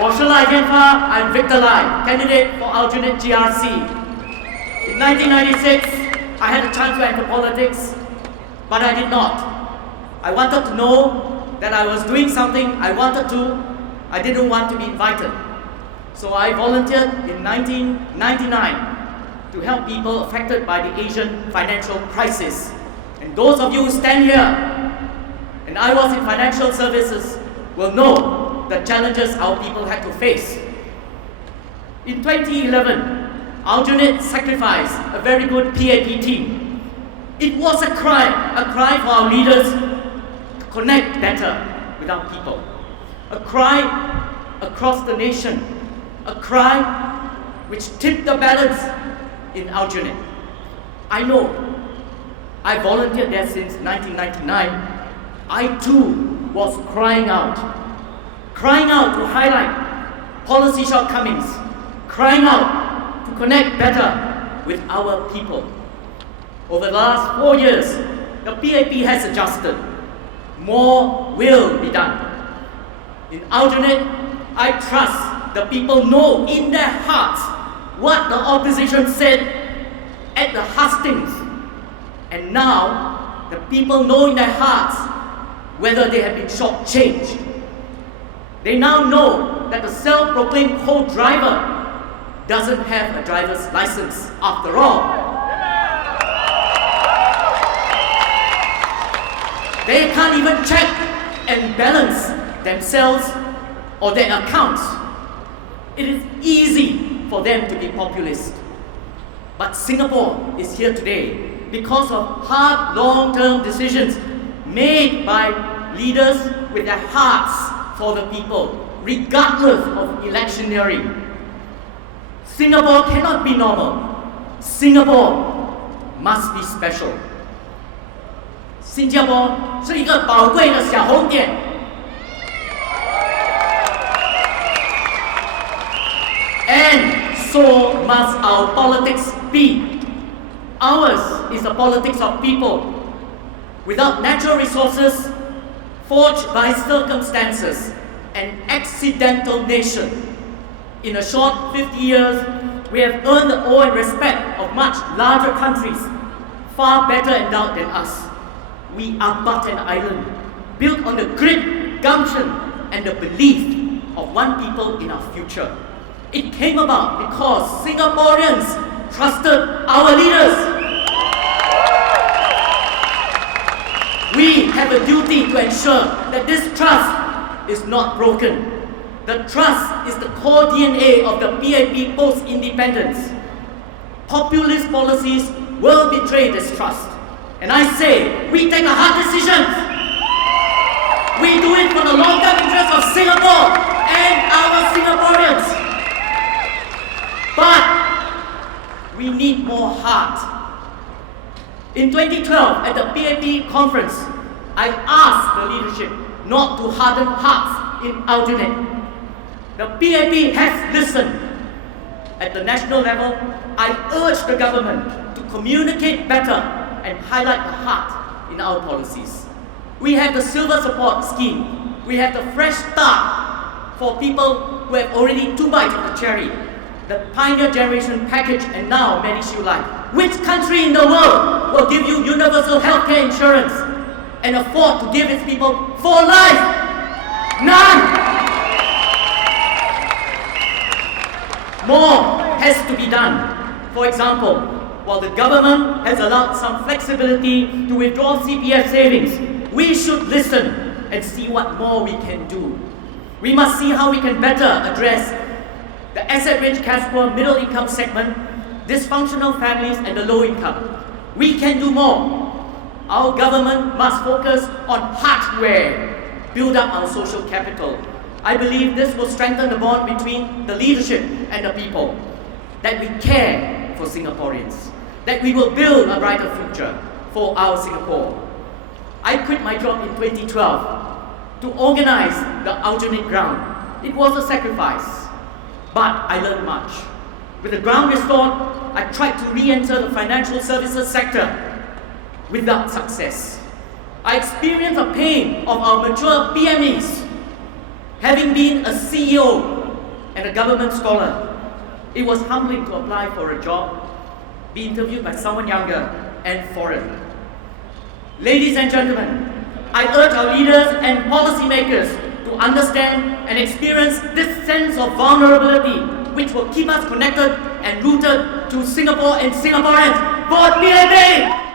我是赖天发 I'm Victor Lai, candidate for alternate GRC. In 1996, I had a chance to enter politics, but I did not. I wanted to know that I was doing something I wanted to. I didn't want to be invited. So I volunteered in 1999 to help people affected by the Asian financial crisis. And those of you who stand here, and I was in financial services, will know the challenges our people had to face. In 2011, Aljunied sacrificed a very good PAP team. It was a cry for our leaders to connect better with our people. A cry across the nation, a cry which tipped the balance in Aljunied. I know, I volunteered there since 1999. I too was crying out to highlight policy shortcomings, crying out to connect better with our people. Over the last 4 years, the PAP has adjusted. More will be done. In Aljunied, I trust the people know in their hearts what the opposition said at the hustings. And now, the people know in their hearts whether they have been shortchanged. They now know that the self-proclaimed co-driver doesn't have a driver's license after all. They can't even check and balance themselves or their accounts. It is easy for them to be populist. But Singapore is here today because of hard long-term decisions made by leaders with their hearts for the people, regardless of electioneering. Singapore cannot be normal. Singapore must be special. 新加坡是一个宝贵的小红点。And so must our politics be. Ours is a politics of people. Without natural resources, forged by circumstances, an accidental nation. In a short 50 years, we have earned the awe and respect of much larger countries, far better endowed than us. We are but an island, built on the grit, gumption, and the belief of one people in our future. It came about because Singaporeans trusted our leaders. We have a duty to ensure that this trust is not broken. The trust is the core DNA of the PAP post-independence. Populist policies will betray this trust. And I say, we take a hard decision. We do it for the long-term interest of Singapore and our Singaporeans. But we need more heart. In 2012, at the PAP conference, I asked the leadership not to harden hearts in Aljunied. The PAP has listened. At the national level, I urge the government to communicate better and highlight the heart in our policies. We have the Silver Support Scheme. We have the Fresh Start for people who have already 2 bites of the cherry. The Pioneer Generation Package and now MediShield Life. Which country in the world will give you universal healthcare insurance and afford to give its people for life? None! More has to be done. For example, while the government has allowed some flexibility to withdraw CPF savings, we should listen and see what more we can do. We must see how we can better address the asset-rich, cash-poor, middle-income segment, dysfunctional families, and the low-income. We can do more. Our government must focus on hardware, build up our social capital. I believe this will strengthen the bond between the leadership and the people, that we care for Singaporeans, that we will build a brighter future for our Singapore. I quit my job in 2012 to organize the Aljunied ground. It was a sacrifice, but I learned much. With the ground restored, I tried to re-enter the financial services sector without success. I experienced the pain of our mature PMEs. Having been a CEO and a government scholar. It was humbling to apply for a job, be interviewed by someone younger and foreign. Ladies and gentlemen, I urge our leaders and policymakers to understand and experience this sense of vulnerability which will keep us connected and rooted to Singapore and Singaporeans. Vote PAP!